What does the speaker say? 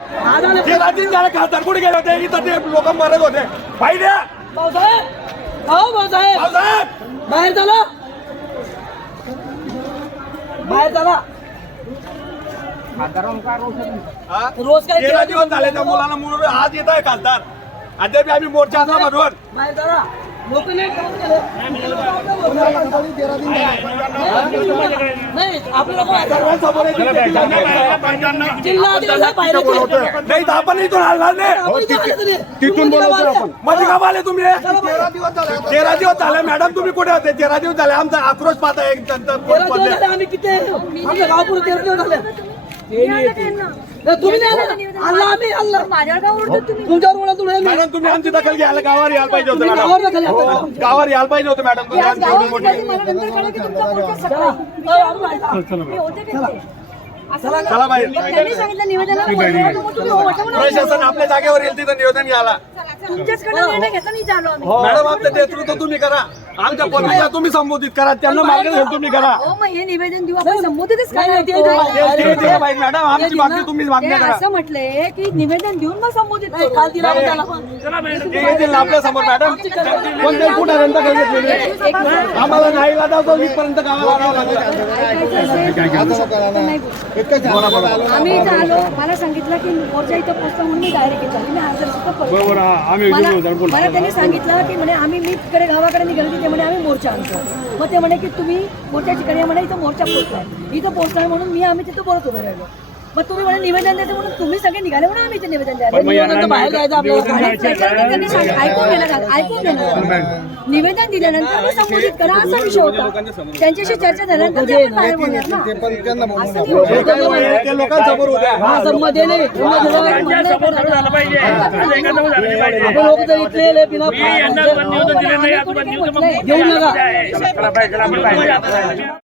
ते रात्री झालं खासदार. कुठे गेले होते? इथं ते लोक मरत होते. पाहिजे भाऊसाहेब! हो भाऊसाहेब! भाऊसाहेब! बाहेर चला. बाहेर चला. हा? रोज काय तेरा दिवस झाले त्या मुलाला म्हणून आज येत आहे खासदार. अद्याप आम्ही मोर्चा म्हणून बाहेर चला. लोक नाही तर आपण इथून हलणार नाही. तिथून बोलवतो आपण. मध्ये का आले तुम्ही. तेरा दिवस झाले मॅडम तुम्ही कुठे होते? तेरा दिवस झाले. आमचा आक्रोश पाहता एक आम्ही किती आमच्या गावपूर तेरा दिवस झाले. नाही, तुम्ही नाही आले. आणला आम्ही आणला माझ्या गावावर तुम्ही तुमच्यावर म्हणा तुम्ही आले. मॅडम तुम्ही आमची दखल घ्यायला गावावर यायला पाहिजे होतं तुम्ही मॅडम गावावर दखल घ्या. हो, गावावर यायला पाहिजे होतं मॅडम तुम्ही आमची एवढी मोठी मला नंतर कळलं की तुमचा मोर्चा चला. सकाळी. हो, बाहेर चला. मी होते तिथे. असं चला. चला बाहेर मग त्यांनी सांगितलं निवेदनाला बोलवलं, मग तुम्ही हो प्रशासन आपल्या जागेवर येईल तिथं निवेदन घ्यायला तुमच्याचकडे निर्णय घेता नाही झालो आम्ही मॅडम आमचं नेतृत्व तुम्ही करा आमच्या पत्नीला तुम्ही संबोधित करा त्यांना मार्गदर्शन तुम्ही करा. हो मग हे निवेदन देऊ आपण संबोधितच नाही, नाही, ते करणार. ते- ते- ते बाई, मॅडम आमची मागणी तुम्ही ते मागण्या करा. असं म्हटलंय की निवेदन देऊन मग संबोधित करू. ते येतील आपल्यासमोर मॅडम. कोणत्याही कुठापर्यंत काही घेतली नाही. एक मिनिट. आम्हाला नाही इथपर्यंत गावाला आणावं लागलं. ऐकायचं असेल तर नाही बोलू. आम्ही इथं आलो मला सांगितलं की मोर्चा इथं पोहोचला म्हणून मी डायरेक्ट इथं आली. मी सुद्धा मला त्यांनी सांगितलं की म्हणे आम्ही मी तिकडे गावाकडे निघाली ते म्हणे आम्ही मोर्चा आणतो. मग ते म्हणे की तुम्ही मोर्चा ठिकाणी म्हणे इथं मोर्चा पोहोचलाय. इथं पोहोचलाय म्हणून मी आम्ही तिथं बोलत उभे राहिलो. मग तुम्ही म्हणे निवेदन द्यायचं म्हणून तुम्ही सगळे निघाले म्हणून आम्ही इथे निवेदन द्यायला. बाहेर जायचं आपल्याला ऐकून आलं ऐकून आलं. निवेदन दिल्यानंतर आम्ही संबोधित करा असा विषय होता. त्यांच्याशी चर्चा झाल्यानंतर ते बाहेर बोलणार ना. संमत नाही. लोक तर इथले बिना नका.